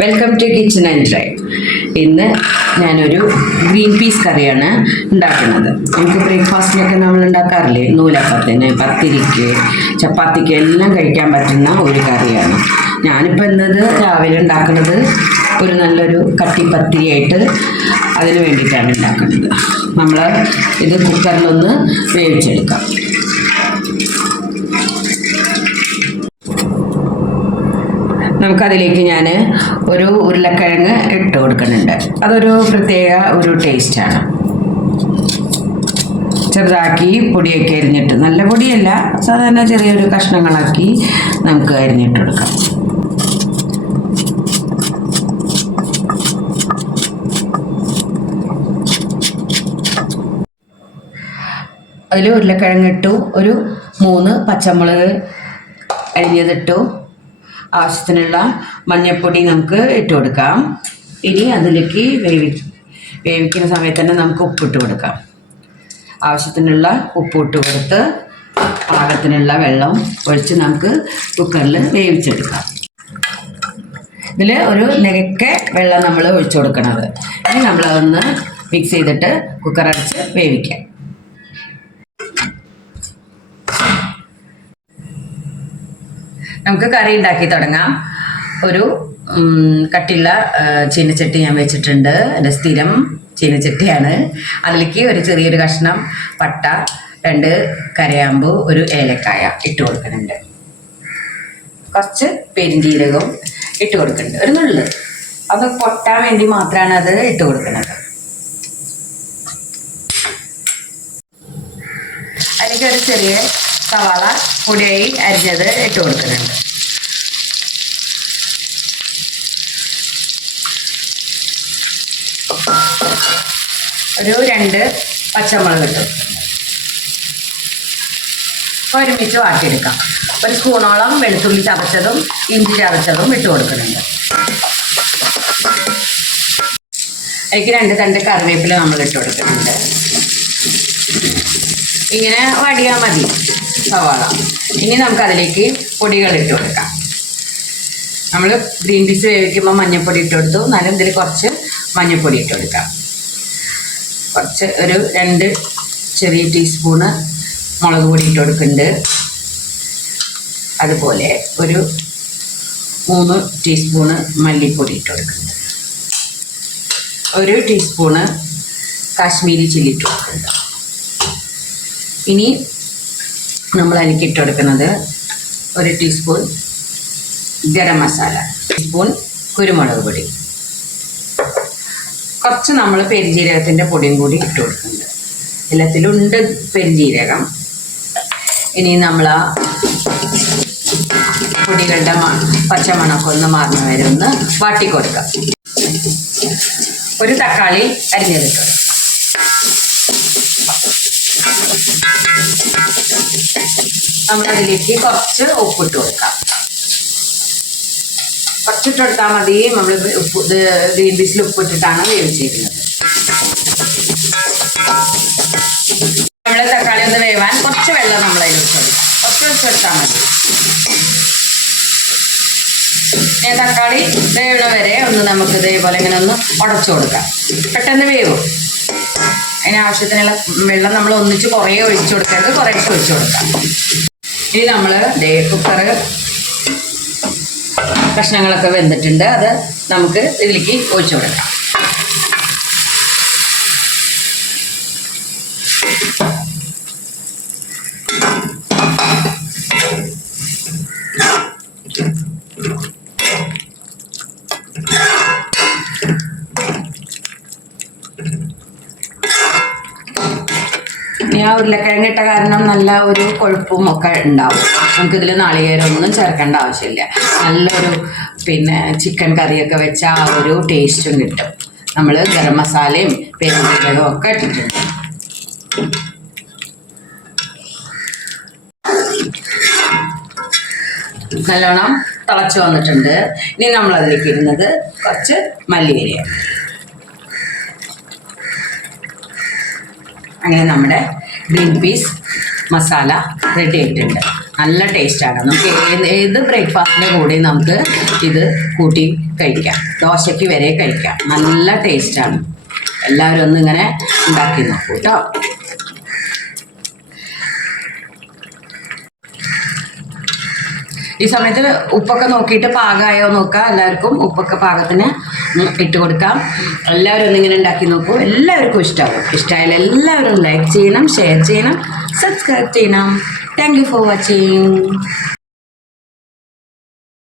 Welcome to kitchen and drive. ഇന്ന് ഞാനൊരു green peas കറിയാണ് ഉണ്ടാക്കുന്നത്. നമുക്ക് ബ്രേക്ക്ഫാസ്റ്റിനൊക്കെ നമ്മൾ ഉണ്ടാക്കാറില്ലേ, നൂലപ്പത്തിന്, പത്തിരിക്ക്, ചപ്പാത്തിക്ക് എല്ലാം കഴിക്കാൻ പറ്റുന്ന ഒരു കറിയാണ്. ഞാനിപ്പോൾ ഇന്നത് രാവിലെ ഉണ്ടാക്കുന്നത് ഒരു നല്ലൊരു കട്ടിപ്പത്തിരിയായിട്ട് അതിന് വേണ്ടിയിട്ടാണ് ഉണ്ടാക്കുന്നത്. നമ്മൾ ഇത് കുക്കറിലൊന്ന് വേവിച്ചെടുക്കാം. നമുക്കതിലേക്ക് ഞാൻ ഒരു ഉരുളക്കിഴങ്ങ് ഇട്ട് കൊടുക്കുന്നുണ്ട്. അതൊരു പ്രത്യേക ഒരു ടേസ്റ്റാണ്. ചെറുതാക്കി പൊടിയൊക്കെ അരിഞ്ഞിട്ട്, നല്ല പൊടിയല്ല, സാധാരണ ചെറിയൊരു കഷ്ണങ്ങളാക്കി നമുക്ക് അരിഞ്ഞിട്ട് കൊടുക്കാം. അതിൽ ഉരുളക്കിഴങ്ങ് ഇട്ടു, ഒരു 3 പച്ചമുളക് അരിഞ്ഞതിട്ടു, ആവശ്യത്തിനുള്ള മഞ്ഞൾപ്പൊടി നമുക്ക് ഇട്ട് കൊടുക്കാം. ഇനി അതിലേക്ക് വേവിക്കുന്ന സമയത്ത് തന്നെ നമുക്ക് ഉപ്പിട്ട് കൊടുക്കാം. ആവശ്യത്തിനുള്ള ഉപ്പിട്ട് കൊടുത്ത് പാകത്തിനുള്ള വെള്ളം ഒഴിച്ച് നമുക്ക് കുക്കറിൽ വേവിച്ചെടുക്കാം. ഇതിൽ ഒരു നിരക്കെ വെള്ളം നമ്മൾ ഒഴിച്ചു കൊടുക്കണത്. ഇനി നമ്മളതൊന്ന് മിക്സ് ചെയ്തിട്ട് കുക്കർ അടച്ച് വേവിക്കാം. നമുക്ക് കറി ഉണ്ടാക്കി തുടങ്ങാം. ഒരു കട്ടിയുള്ള ചീനച്ചട്ടി ഞാൻ വെച്ചിട്ടുണ്ട്. എൻ്റെ സ്ഥിരം ചീനച്ചട്ടിയാണ്. അതിലേക്ക് ഒരു ചെറിയൊരു കഷ്ണം പട്ട, 2 കരയാമ്പൂ, ഒരു ഏലക്കായ ഇട്ട് കൊടുക്കുന്നുണ്ട്. കുറച്ച് പെരിഞ്ജീരകവും ഇട്ട് കൊടുക്കുന്നുണ്ട്, ഒരു നുള്ള്. അത് പൊട്ടാൻ വേണ്ടി മാത്രമാണ് അത് ഇട്ട് കൊടുക്കുന്നത്. അതിലേക്ക് ഒരു ചെറിയ സവാള പൊടിയായി അരിഞ്ഞത് ഇട്ട് കൊടുക്കുന്നുണ്ട്. ഒരു 2 പച്ചമുളക് ഇട്ട് ഒരുമിച്ച് വാട്ടിയെടുക്കാം. ഒരു സ്പൂണോളം വെളുത്തുള്ളി ചതച്ചതും ഇഞ്ചി ചതച്ചതും ഇട്ട് കൊടുക്കുന്നുണ്ട്. അതിലേക്ക് 2 തണ്ട് കറിവേപ്പില നമ്മൾ ഇട്ട് കൊടുക്കുന്നുണ്ട്. ഇങ്ങനെ വടിയാൽ മതി സവാള. ഇനി നമുക്ക് അതിലേക്ക് പൊടികൾ ഇട്ട് കൊടുക്കാം. നമ്മൾ ഗ്രീൻ പീസ് വേവിക്കുമ്പോൾ മഞ്ഞൾപ്പൊടി ഇട്ട് കൊടുത്തു. എന്നാലും ഇതിൽ കുറച്ച് മഞ്ഞൾപ്പൊടി ഇട്ട് കൊടുക്കാം. കുറച്ച് ഒരു 2 ചെറിയ ടീസ്പൂണ് മുളക് പൊടി ഇട്ട് കൊടുക്കുന്നുണ്ട്. അതുപോലെ ഒരു 3 ടീസ്പൂണ് മല്ലിപ്പൊടി ഇട്ട് കൊടുക്കുന്നുണ്ട്. 1 ടീസ്പൂണ് കാശ്മീരി ചില്ലി ഇട്ട് കൊടുക്കുന്നുണ്ട്. ഇനി നമ്മൾ അതിലേക്ക് ഇട്ട് കൊടുക്കുന്നത് 1 ടീസ്പൂൺ ഗരം മസാല, ടീസ്പൂൺ കുരുമുളക് പൊടി, കുറച്ച് നമ്മൾ പെരിഞ്ജീരകത്തിൻ്റെ പൊടിയും കൂടി ഇട്ട് കൊടുക്കുന്നുണ്ട്. എല്ലാത്തിലുണ്ട് പെരിഞ്ജീരകം. ഇനി നമ്മൾ ആ പൊടികളുടെ പച്ചമണമൊക്കെ ഒന്ന് മാറുന്ന വരെ ഒന്ന് വാട്ടിക്കൊടുക്കാം. ഒരു തക്കാളി അരിഞ്ഞതിട്ട് നമ്മളതിലേക്ക് കുറച്ച് ഉപ്പിട്ട് കൊടുക്കാം. കുറച്ചിട്ട് കൊടുത്താൽ മതി. നമ്മൾ ഗ്രീൻ പീസിൽ ഉപ്പിട്ടിട്ടാണ് വേവിച്ചിരിക്കുന്നത്. നമ്മൾ തക്കാളി ഒന്ന് വേവാൻ കുറച്ച് വെള്ളം നമ്മൾ അതിൽ ഒഴിച്ചു കൊടുക്കാം. കുറച്ച് ഒഴിച്ചു കൊടുത്താൽ മതി. തക്കാളി വേവണ വരെ ഒന്ന് നമുക്ക് ഇതേപോലെ ഇങ്ങനെ ഒന്ന് ഉടച്ചു കൊടുക്കാം. പെട്ടെന്ന് വേവും. അതിനാവശ്യത്തിനുള്ള വെള്ളം നമ്മൾ ഒന്നിച്ച് കുറേ ഒഴിച്ചു കൊടുക്കരുത്, കുറേശ്ശെ ഒഴിച്ചു കൊടുക്കാം. ഇനി നമ്മൾ കുക്കർ കഷ്ണങ്ങളൊക്കെ വെന്തിട്ടുണ്ട്. അത് നമുക്ക് ഇതിലേക്ക് ഒഴിച്ചു കൊടുക്കാം. ആ ഉരുളക്കിഴങ്ങ് ഇട്ട കാരണം നല്ല ഒരു കൊഴുപ്പും ഒക്കെ ഉണ്ടാവും. നമുക്കിതിൽ നാളികേരമൊന്നും ചേർക്കേണ്ട ആവശ്യമില്ല. നല്ലൊരു ചിക്കൻ കറിയൊക്കെ വെച്ച ആ ഒരു ടേസ്റ്റും കിട്ടും. നമ്മൾ ഗരം മസാലയും പെരുംജീരകവും ഒക്കെ ഇട്ടിട്ടുണ്ട്. നല്ലോണം തിളച്ച് വന്നിട്ടുണ്ട്. ഇനി നമ്മളതിലേക്ക് ഇടുന്നത് കുറച്ച് മല്ലിയിലയാണ്. അങ്ങനെ നമ്മുടെ ഗ്രീൻ പീസ് മസാല റെഡി ആയിട്ടുണ്ട്. നല്ല ടേസ്റ്റാണ്. നമുക്ക് ഏത് ബ്രേക്ക്ഫാസ്റ്റിൻ്റെ കൂടെയും നമുക്ക് ഇത് കൂട്ടി കഴിക്കാം. ദോശയ്ക്ക് വരെ കഴിക്കാം. നല്ല ടേസ്റ്റാണ്. എല്ലാവരും ഒന്ന് ഇങ്ങനെ ഉണ്ടാക്കി നോക്കൂ കേട്ടോ. ഈ സമയത്ത് ഉപ്പൊക്കെ നോക്കിയിട്ട് പാകമായോ നോക്കുക. എല്ലാവർക്കും ഉപ്പൊക്കെ പാകത്തിന് ഇട്ട് കൊടുക്കാം. എല്ലാവരും ഒന്നിങ്ങനെ ഉണ്ടാക്കി നോക്കൂ. എല്ലാവർക്കും ഇഷ്ടമാവും. ഇഷ്ടമായാലും എല്ലാവരും ലൈക്ക് ചെയ്യണം, ഷെയർ ചെയ്യണം, സബ്സ്ക്രൈബ് ചെയ്യണം. Thank you for watching.